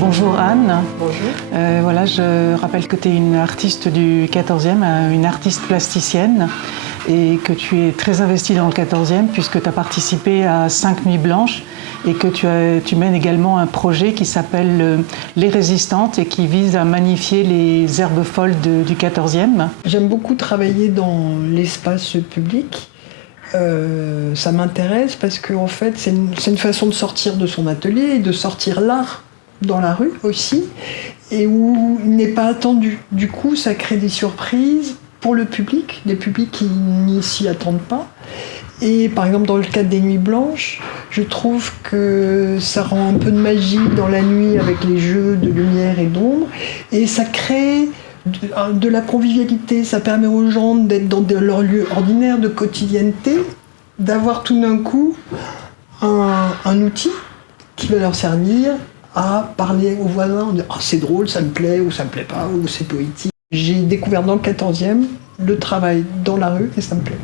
Bonjour Anne. Bonjour. Voilà, je rappelle que tu es une artiste du 14e, une artiste plasticienne et que tu es très investie dans le 14e puisque tu as participé à 5 Nuits Blanches et que tu mènes également un projet qui s'appelle Les Résistantes et qui vise à magnifier les herbes folles du 14e. J'aime beaucoup travailler dans l'espace public. Ça m'intéresse parce qu'en fait, c'est une façon de sortir de son atelier et de sortir l'art dans la rue aussi, et où il n'est pas attendu. Du coup, ça crée des surprises pour le public, des publics qui n'y s'y attendent pas. Et par exemple, dans le cadre des Nuits Blanches, je trouve que ça rend un peu de magie dans la nuit avec les jeux de lumière et d'ombre, et ça crée de la convivialité. Ça permet aux gens d'être dans leur lieu ordinaire de quotidienneté, d'avoir tout d'un coup un outil qui va leur servir à parler aux voisins, en disant « Ah, c'est drôle, ça me plaît, ou ça me plaît pas, ou c'est poétique ». J'ai découvert dans le 14e le travail dans la rue et ça me plaît.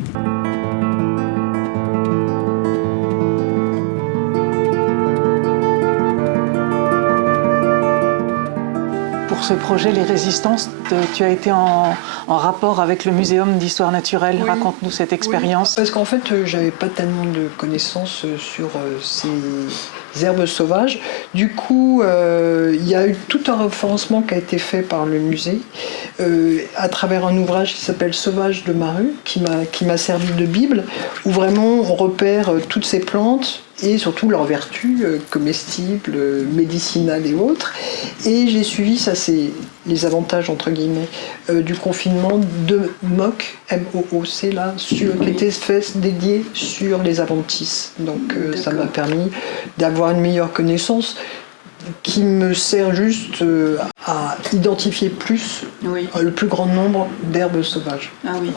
Pour ce projet Les Résistances, tu as été en rapport avec le Muséum d'Histoire Naturelle. Oui. Raconte-nous cette expérience. Oui, parce qu'en fait, j'avais pas tellement de connaissances sur ces herbes sauvages. Du coup, il y a eu tout un référencement qui a été fait par le musée à travers un ouvrage qui s'appelle Sauvages de ma rue, qui m'a servi de bible, où vraiment on repère toutes ces plantes et surtout leurs vertus comestibles, médicinales et autres. Et j'ai suivi, ça c'est les avantages entre guillemets du confinement de MOOC, M-O-O-C là, qui était fait dédié sur les adventices. Donc ça m'a permis d'avoir une meilleure connaissance qui me sert juste à identifier plus le plus grand nombre d'herbes sauvages. Ah oui.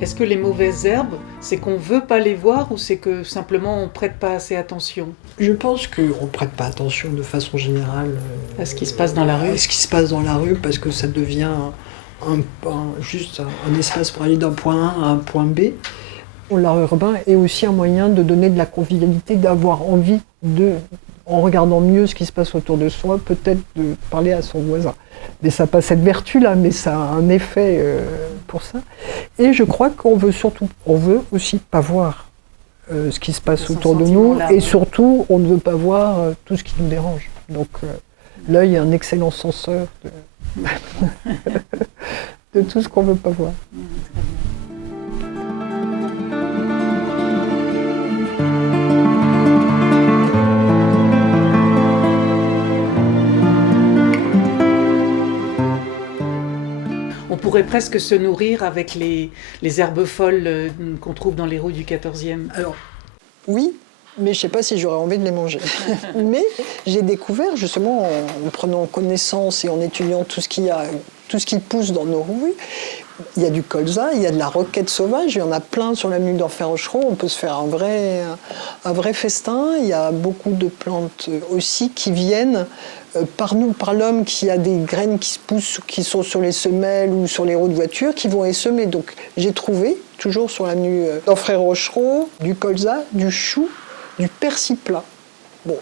Est-ce que les mauvaises herbes, c'est qu'on ne veut pas les voir ou c'est que simplement on ne prête pas assez attention? Je pense qu'on ne prête pas attention de façon générale à ce qui se passe dans la rue. À ce qui se passe dans la rue parce que ça devient juste un espace pour aller d'un point A à un point B. L'art urbain est aussi un moyen de donner de la convivialité, d'avoir envie en regardant mieux ce qui se passe autour de soi, peut-être de parler à son voisin. Mais ça n'a pas cette vertu-là, mais ça a un effet pour ça. Et je crois qu'on veut aussi pas voir ce qui se passe autour de nous, et surtout, on ne veut pas voir tout ce qui nous dérange. Donc l'œil est un excellent censeur de tout ce qu'on ne veut pas voir. On pourrait presque se nourrir avec les herbes folles qu'on trouve dans les rues du 14e. Alors, oui, mais je ne sais pas si j'aurais envie de les manger. Mais j'ai découvert, justement, en prenant connaissance et en étudiant tout ce qui pousse dans nos rues, il y a du colza, il y a de la roquette sauvage, il y en a plein sur l'avenue d'Enfer-Rochereau, on peut se faire un vrai festin. Il y a beaucoup de plantes aussi qui viennent par l'homme qui a des graines qui se poussent, qui sont sur les semelles ou sur les roues de voiture, qui vont essaimer. Donc j'ai trouvé, toujours sur l'avenue d'Enfer-Rochereau, du colza, du chou, du persil plat. Bon,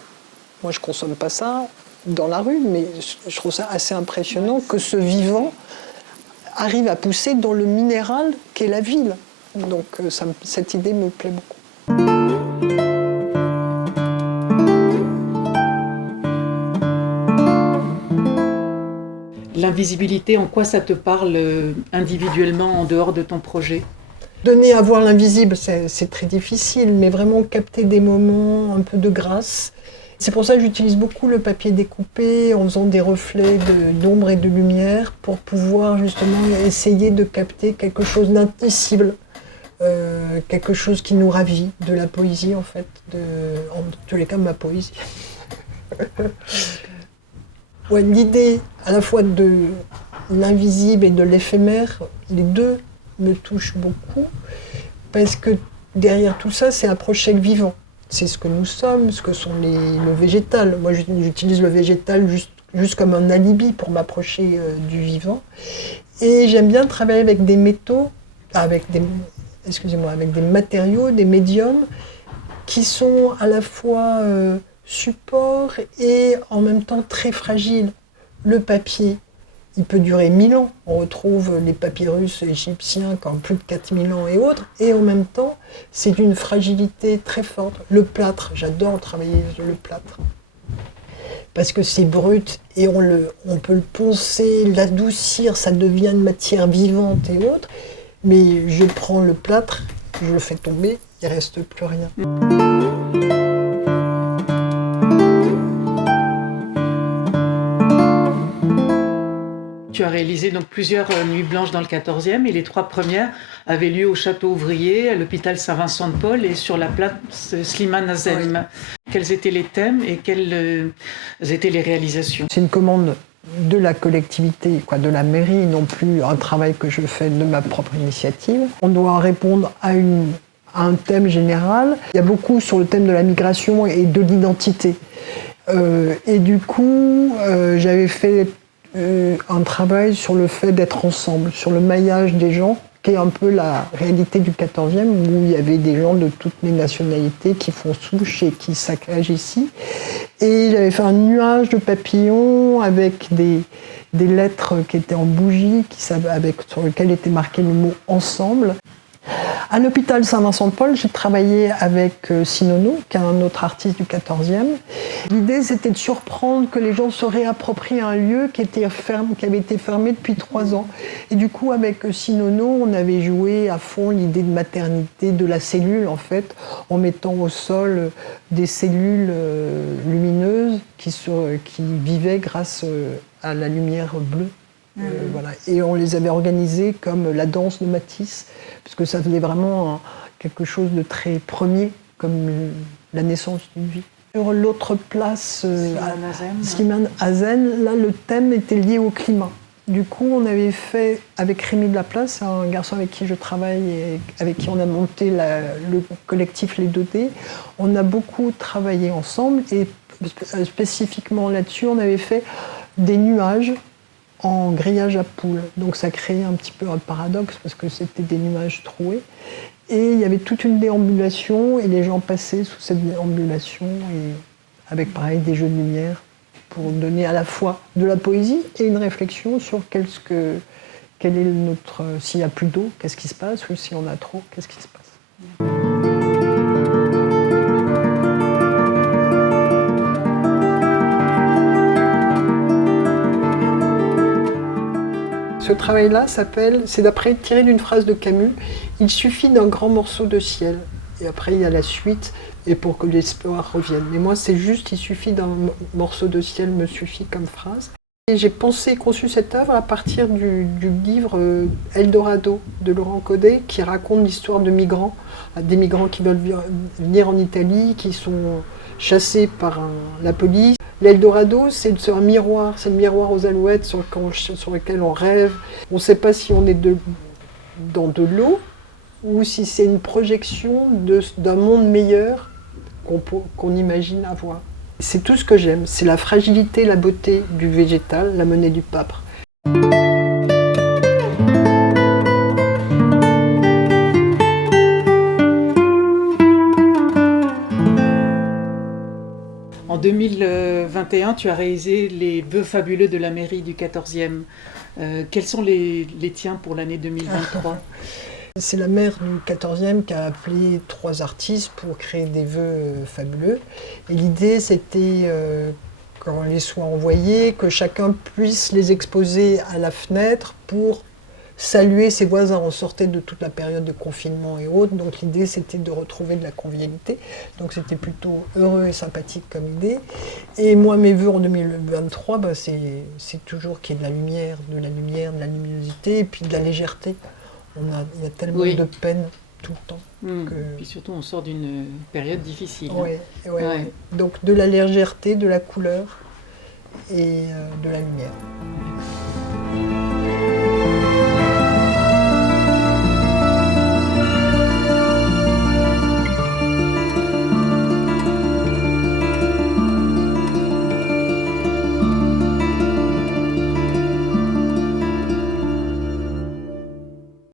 moi je ne consomme pas ça dans la rue, mais je trouve ça assez impressionnant que ce vivant arrive à pousser dans le minéral qu'est la ville. Donc cette idée me plaît beaucoup. L'invisibilité, en quoi ça te parle individuellement en dehors de ton projet? Donner à voir l'invisible, c'est très difficile, mais vraiment capter des moments un peu de grâce. C'est pour ça que j'utilise beaucoup le papier découpé en faisant des reflets d'ombre et de lumière pour pouvoir justement essayer de capter quelque chose d'indicible quelque chose qui nous ravit, de la poésie en fait, en tous les cas ma poésie. Ouais, l'idée à la fois de l'invisible et de l'éphémère, les deux me touchent beaucoup, parce que derrière tout ça, c'est approcher le vivant. C'est ce que nous sommes, ce que sont le végétal. Moi, j'utilise le végétal juste comme un alibi pour m'approcher du vivant. Et j'aime bien travailler avec des métaux, avec des matériaux, des médiums, qui sont à la fois support et en même temps très fragiles. Le papier, il peut durer 1000 ans. On retrouve les papyrus égyptiens qui ont plus de 4000 ans et autres. Et en même temps, c'est d'une fragilité très forte. Le plâtre, j'adore travailler le plâtre. Parce que c'est brut et on peut le poncer, l'adoucir, ça devient une matière vivante et autres. Mais je prends le plâtre, je le fais tomber, il ne reste plus rien. Tu as réalisé donc plusieurs nuits blanches dans le 14e et les 3 premières avaient lieu au Château Ouvrier, à l'hôpital Saint-Vincent-de-Paul et sur la place Slimane Azem. Oui. Quels étaient les thèmes et quelles étaient les réalisations? C'est une commande de la collectivité, de la mairie, non plus un travail que je fais de ma propre initiative. On doit répondre à un thème général. Il y a beaucoup sur le thème de la migration et de l'identité. Et du coup, j'avais fait un travail sur le fait d'être ensemble, sur le maillage des gens, qui est un peu la réalité du 14e, où il y avait des gens de toutes les nationalités qui font souche et qui s'agrègent ici. Et j'avais fait un nuage de papillons avec des lettres qui étaient en bougie, sur lesquelles était marqué le mot « ensemble ». À l'hôpital Saint-Vincent-de-Paul, j'ai travaillé avec Sinono, qui est un autre artiste du 14e. L'idée, c'était de surprendre que les gens se réapproprient un lieu qui avait été fermé depuis 3 ans. Et du coup, avec Sinono, on avait joué à fond l'idée de maternité, de la cellule, en fait, en mettant au sol des cellules lumineuses qui vivaient grâce à la lumière bleue. Voilà. Et on les avait organisées comme la danse de Matisse, parce que ça faisait vraiment quelque chose de très premier, comme la naissance d'une vie. Sur l'autre place, Slimane Azem, là le thème était lié au climat. Du coup, on avait fait, avec Rémi de la Place, un garçon avec qui je travaille et avec qui on a monté le collectif Les 2D, on a beaucoup travaillé ensemble et spécifiquement là-dessus, on avait fait des nuages en grillage à poules. Donc ça créait un petit peu un paradoxe parce que c'était des nuages troués. Et il y avait toute une déambulation et les gens passaient sous cette déambulation et avec pareil des jeux de lumière pour donner à la fois de la poésie et une réflexion sur quel est notre... S'il n'y a plus d'eau, qu'est-ce qui se passe? Ou si on a trop, qu'est-ce qui se passe? Ce travail-là c'est tiré d'une phrase de Camus, « Il suffit d'un grand morceau de ciel ». Et après, il y a la suite, et pour que l'espoir revienne. Mais moi, c'est juste « Il suffit d'un morceau de ciel » me suffit comme phrase. Et j'ai conçu cette œuvre à partir du livre Eldorado de Laurent Codet, qui raconte l'histoire de migrants, des migrants qui veulent venir en Italie, qui sont chassés par la police. L'Eldorado, c'est un miroir, c'est le miroir aux alouettes sur lequel on rêve. On ne sait pas si on est dans de l'eau ou si c'est une projection d'un monde meilleur qu'on imagine avoir. C'est tout ce que j'aime, c'est la fragilité, la beauté du végétal, la monnaie du papre. En 2021, tu as réalisé les vœux fabuleux de la mairie du 14e. Quels sont les tiens pour l'année 2023 ? C'est la maire du 14e qui a appelé 3 artistes pour créer des vœux fabuleux. Et l'idée, c'était, quand les soit envoyés, que chacun puisse les exposer à la fenêtre pour saluer ses voisins. On sortait de toute la période de confinement et autres, donc l'idée c'était de retrouver de la convivialité. Donc c'était plutôt heureux et sympathique comme idée. Et moi, mes vœux en 2023, c'est toujours qu'il y ait de la lumière, de la luminosité et puis de la légèreté. Il y a tellement de peine tout le temps. Puis surtout, on sort d'une période difficile. Ouais, hein. ouais. Donc de la légèreté, de la couleur et de la lumière.